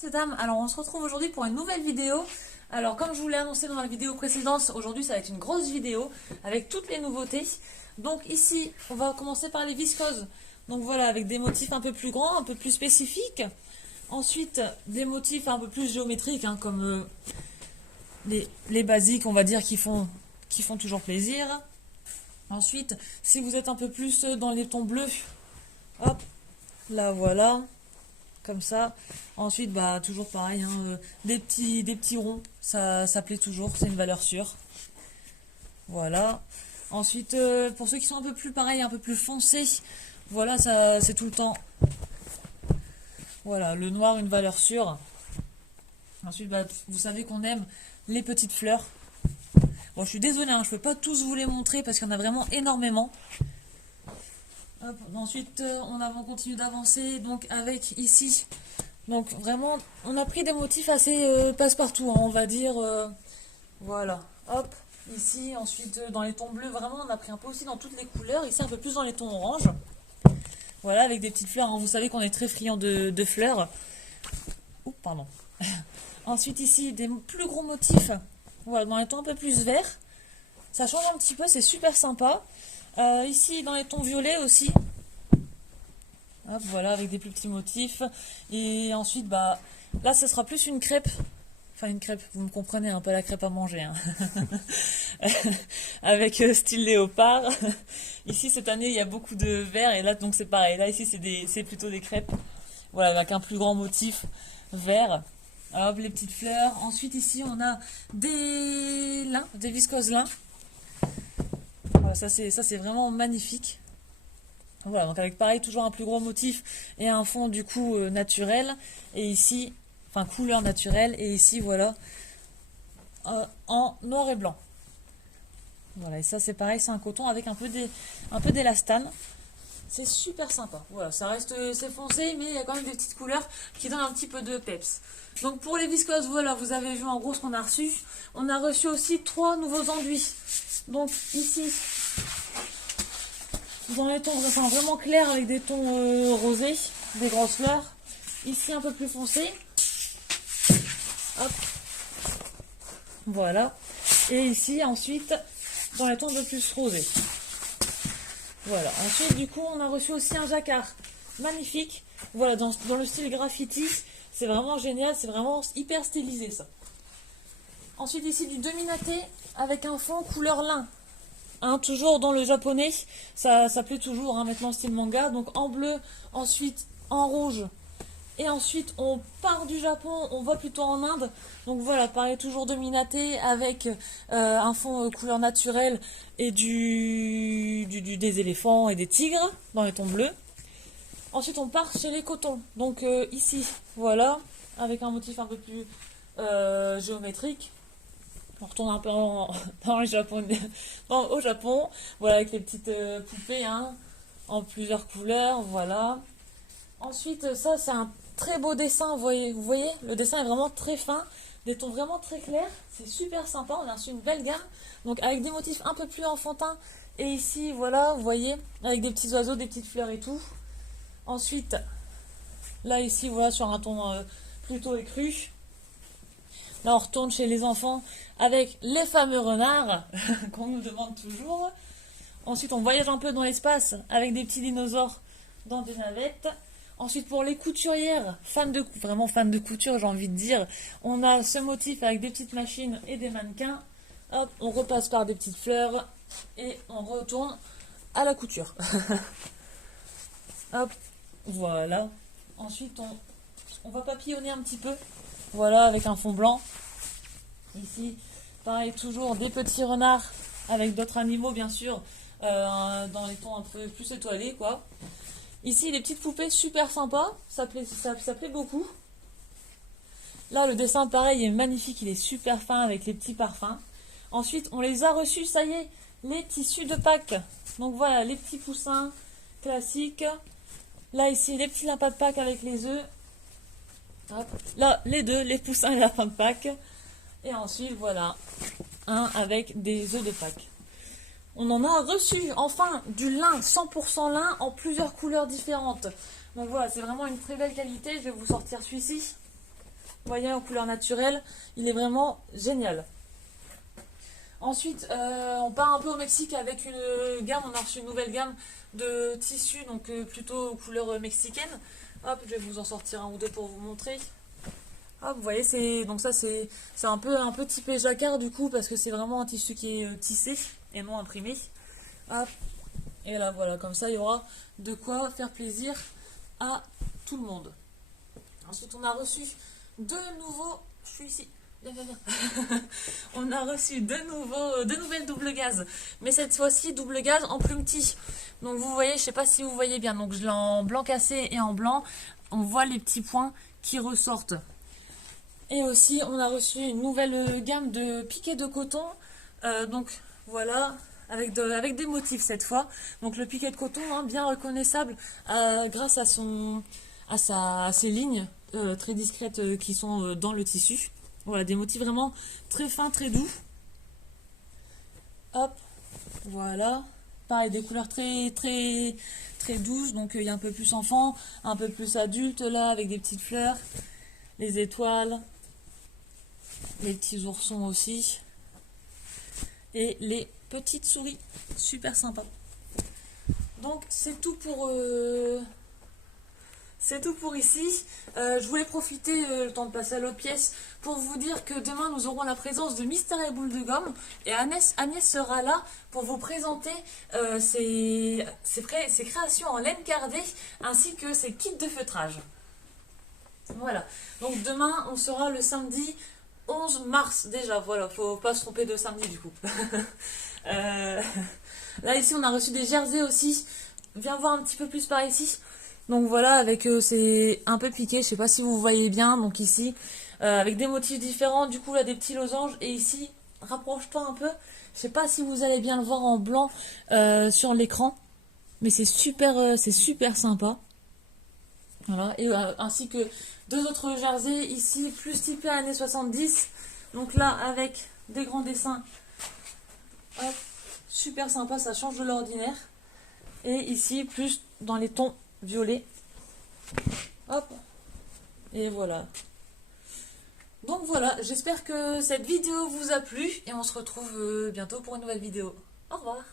C'est Dame, alors on se retrouve aujourd'hui pour une nouvelle vidéo. Alors comme je vous l'ai annoncé dans la vidéo précédente, aujourd'hui ça va être une grosse vidéo avec toutes les nouveautés. Donc ici on va commencer par les viscoses. Donc voilà, avec des motifs un peu plus grands, un peu plus spécifiques. Ensuite des motifs un peu plus géométriques, hein, comme les basiques on va dire qui font toujours plaisir. Ensuite si vous êtes un peu plus dans les tons bleus, hop, là voilà. Comme ça. Ensuite, bah toujours pareil, hein, des petits ronds, ça plaît toujours, c'est une valeur sûre. Voilà. Ensuite, pour ceux qui sont un peu plus pareil, un peu plus foncés, voilà, ça c'est tout le temps. Voilà, le noir, une valeur sûre. Ensuite, bah, vous savez qu'on aime les petites fleurs. Bon, je suis désolée, hein, je peux pas tous vous les montrer parce qu'il y en a vraiment énormément. Hop, ensuite, on continue d'avancer donc avec ici. Donc vraiment, on a pris des motifs assez passe-partout, hein, on va dire. Voilà, hop, ici, ensuite dans les tons bleus, vraiment on a pris un peu aussi dans toutes les couleurs. Ici un peu plus dans les tons orange. Voilà, avec des petites fleurs, hein. Vous savez qu'on est très friand de fleurs. Oups, pardon. Ensuite ici, des plus gros motifs. Voilà, dans les tons un peu plus verts. Ça change un petit peu, c'est super sympa. Ici, dans les tons violets aussi. Hop, voilà, avec des plus petits motifs. Et ensuite, bah, là, ce sera plus une crêpe. Enfin, une crêpe, vous me comprenez, un peu la crêpe à manger. Hein. Avec style léopard. Ici, cette année, il y a beaucoup de vert. Et là, donc, c'est pareil. Là, ici, c'est plutôt des crêpes. Voilà, avec un plus grand motif vert. Hop, les petites fleurs. Ensuite, ici, on a des lins, des viscoses lins. Voilà, ça, c'est vraiment magnifique. Voilà, donc avec pareil, toujours un plus gros motif et un fond du coup naturel. Et ici, enfin couleur naturelle. Et ici, voilà, en noir et blanc. Voilà, et ça c'est pareil, c'est un coton avec un peu d'élastane. C'est super sympa. Voilà, ça reste, c'est foncé, mais il y a quand même des petites couleurs qui donnent un petit peu de peps. Donc pour les viscoses, voilà, vous avez vu en gros ce qu'on a reçu. On a reçu aussi 3 nouveaux enduits. Donc ici, dans les tons vraiment clairs avec des tons rosés, des grosses fleurs. Ici un peu plus foncé. Hop. Voilà. Et ici ensuite dans les tons un peu plus rosés. Voilà. Ensuite du coup on a reçu aussi un jacquard magnifique. Voilà, dans le style graffiti. C'est vraiment génial, c'est vraiment hyper stylisé ça. Ensuite ici du demi-natté avec un fond couleur lin. Hein, toujours dans le japonais, ça plaît toujours, hein, maintenant style manga. Donc en bleu, ensuite en rouge. Et ensuite on part du Japon, on va plutôt en Inde. Donc voilà, pareil, toujours de minaté avec un fond couleur naturelle et des éléphants et des tigres dans les tons bleus. Ensuite on part chez les cotons. Donc ici, voilà, avec un motif un peu plus géométrique. On retourne un peu dans le Japon, au Japon, voilà, avec les petites poupées, hein, en plusieurs couleurs, voilà. Ensuite, ça, c'est un très beau dessin, vous voyez, le dessin est vraiment très fin, des tons vraiment très clairs, c'est super sympa, on a reçu une belle gamme, donc avec des motifs un peu plus enfantins, et ici, voilà, vous voyez, avec des petits oiseaux, des petites fleurs et tout. Ensuite, là, ici, voilà, sur un ton plutôt écru. Là, on retourne chez les enfants avec les fameux renards qu'on nous demande toujours. Ensuite, on voyage un peu dans l'espace avec des petits dinosaures dans des navettes. Ensuite, pour les couturières, vraiment fans de couture, j'ai envie de dire, on a ce motif avec des petites machines et des mannequins. Hop, on repasse par des petites fleurs et on retourne à la couture. Hop, voilà. Ensuite, on va papillonner un petit peu. Voilà, avec un fond blanc. Ici, pareil, toujours des petits renards avec d'autres animaux, bien sûr, dans les tons un peu plus étoilés, quoi. Ici, des petites poupées super sympas, ça plaît beaucoup. Là, le dessin, pareil, est magnifique, il est super fin avec les petits parfums. Ensuite, on les a reçus, ça y est, les tissus de Pâques. Donc voilà, les petits poussins classiques. Là, ici, les petits lapins de Pâques avec les œufs. Hop. Là, les deux, les poussins et la fin de Pâques. Et ensuite, voilà, un avec des œufs de Pâques. On en a reçu, enfin, du lin, 100% lin, en plusieurs couleurs différentes. Donc voilà, c'est vraiment une très belle qualité. Je vais vous sortir celui-ci. Vous voyez, en couleur naturelle, il est vraiment génial. Ensuite, on part un peu au Mexique avec une gamme, on a reçu une nouvelle gamme de tissus, donc plutôt couleur mexicaine. Hop, je vais vous en sortir un ou deux pour vous montrer. Hop, vous voyez, donc ça c'est un peu typé jacquard du coup, parce que c'est vraiment un tissu qui est tissé et non imprimé. Hop, et là voilà, comme ça il y aura de quoi faire plaisir à tout le monde. Ensuite, on a reçu de nouveaux... Je suis ici. Viens, viens, viens. On a reçu de nouvelles double gaz. Mais cette fois-ci, double gaz en plume tea. Donc vous voyez, je sais pas si vous voyez bien. Donc je l'ai en blanc cassé et en blanc. On voit les petits points qui ressortent. Et aussi, on a reçu une nouvelle gamme de piquets de coton. Donc voilà, avec des motifs cette fois. Donc le piquet de coton, hein, bien reconnaissable grâce à ses lignes très discrètes qui sont dans le tissu. Voilà, des motifs vraiment très fins, très doux. Hop, voilà. Pareil, des couleurs très douces. Donc il y a un peu plus enfant, un peu plus adulte là, avec des petites fleurs, les étoiles, les petits oursons aussi. Et les petites souris, super sympa. Donc c'est tout pour ici. Je voulais profiter le temps de passer à l'autre pièce pour vous dire que demain nous aurons la présence de Mystère et Boule de Gomme et Agnès sera là pour vous présenter ses créations en laine cardée ainsi que ses kits de feutrage. Voilà, donc demain on sera le samedi 11 mars déjà, voilà, faut pas se tromper de samedi du coup. Là ici on a reçu des jerseys aussi, viens voir un petit peu plus par ici. Donc voilà, avec c'est un peu piqué, je sais pas si vous voyez bien, donc ici, avec des motifs différents, du coup là des petits losanges, et ici, rapproche-toi un peu, je sais pas si vous allez bien le voir en blanc sur l'écran, mais c'est super sympa. Voilà, et ainsi que deux autres jerseys ici, plus typés années 70, donc là avec des grands dessins, hop, super sympa, ça change de l'ordinaire, et ici plus dans les tons violet. Hop. Et voilà. Donc voilà, j'espère que cette vidéo vous a plu et on se retrouve bientôt pour une nouvelle vidéo. Au revoir.